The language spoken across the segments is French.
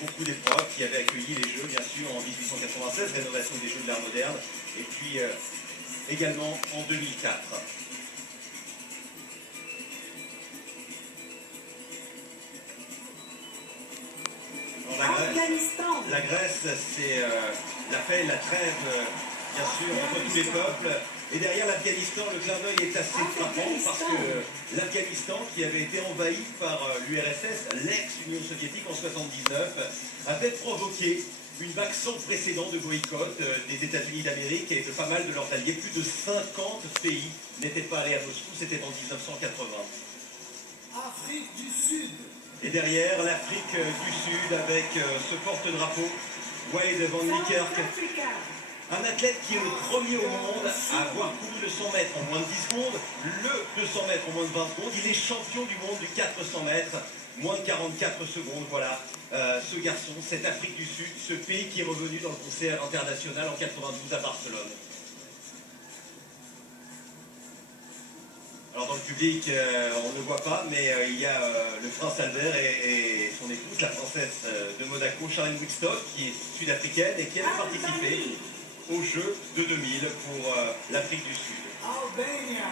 beaucoup d'épreuves, qui avait accueilli les Jeux, bien sûr, en 1896, rénovation des Jeux de l'art moderne, et puis également en 2004. La Grèce, c'est la paix, la trêve, bien sûr, entre tous les peuples. Et derrière l'Afghanistan, le clin d'œil est assez frappant parce que l'Afghanistan, qui avait été envahi par l'URSS, l'ex-Union soviétique en 1979, avait provoqué une vague sans précédent de boycott des États-Unis d'Amérique et de pas mal de leurs alliés. Plus de 50 pays n'étaient pas allés à Moscou, c'était en 1980. Afrique du Sud. Et derrière, l'Afrique du Sud avec ce porte-drapeau, Wade van Niekerk, un athlète qui est le premier au monde à avoir couru le 100 mètres en moins de 10 secondes, le 200 mètres en moins de 20 secondes. Il est champion du monde du 400 mètres, moins de 44 secondes. Voilà, ce garçon, cette Afrique du Sud, ce pays qui est revenu dans le concert international en 92 à Barcelone. Alors dans le public, on ne le voit pas, mais il y a le prince Albert et son épouse, la princesse de Monaco, Charlene Wickstock, qui est sud-africaine et qui avait participé aux Jeux de 2000 pour l'Afrique du Sud. Albania.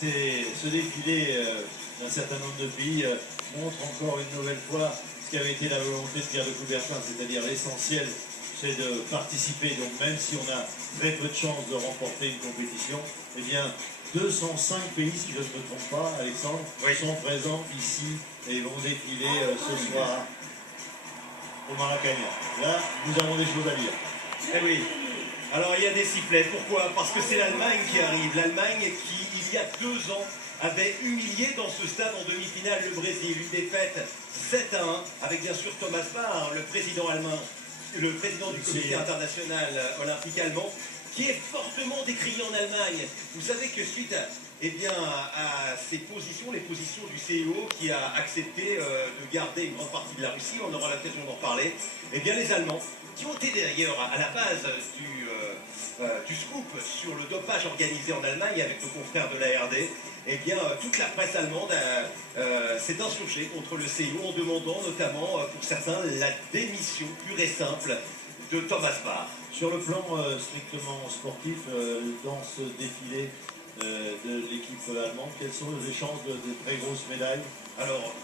Ce défilé d'un certain nombre de pays montre encore une nouvelle fois ce qui avait été la volonté de Pierre de Coubertin, c'est-à-dire l'essentiel, c'est de participer. Donc même si on a très peu de chances de remporter une compétition, eh bien 205 pays, si je ne me trompe pas, Alexandre, oui, sont présents ici et vont défiler ce soir au Maracanã. Là, nous avons des choses à dire. Eh oui. Alors il y a des sifflets. Pourquoi? Parce que c'est l'Allemagne qui arrive. L'Allemagne qui, il y a 2 ans, avait humilié dans ce stade en demi-finale le Brésil. Une défaite 7-1, avec bien sûr Thomas Bach, le président allemand, le président du comité international olympique allemand, qui est fortement décrié en Allemagne. Vous savez que suite à, à ces positions, les positions du CEO qui a accepté de garder une grande partie de la Russie, on aura l'occasion d'en reparler, eh bien les Allemands, qui ont été d'ailleurs à la base du scoop sur le dopage organisé en Allemagne avec nos confrères de l'ARD, eh bien toute la presse allemande s'est insurgée contre le CEO en demandant notamment pour certains la démission pure et simple de Thomas Bach. Sur le plan strictement sportif, dans ce défilé de l'équipe allemande, quelles sont les chances de très grosses médailles? Alors,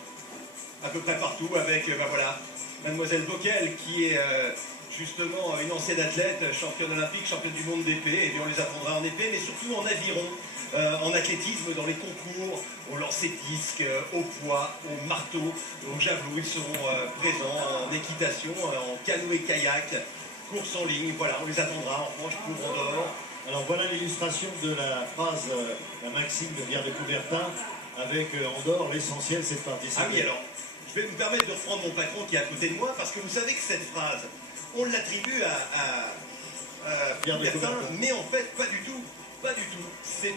à peu près partout avec, voilà, Mademoiselle Bockel qui est justement une ancienne athlète, championne olympique, championne du monde d'épée, et bien on les apprendra en épée, mais surtout en aviron, en athlétisme, dans les concours, au lancer-disque, au poids, au marteau, au javelot. Ils seront présents en équitation, en canoë-kayak, course en ligne. Voilà, on les attendra en revanche pour Andorre. Alors voilà l'illustration de la phrase, la maxime de Pierre de Coubertin, avec Andorre, l'essentiel c'est de participer. Ah oui, alors, je vais me permettre de reprendre mon patron qui est à côté de moi, parce que vous savez que cette phrase, on l'attribue à Pierre de Coubertin, mais en fait, pas du tout. Pas du tout. C'est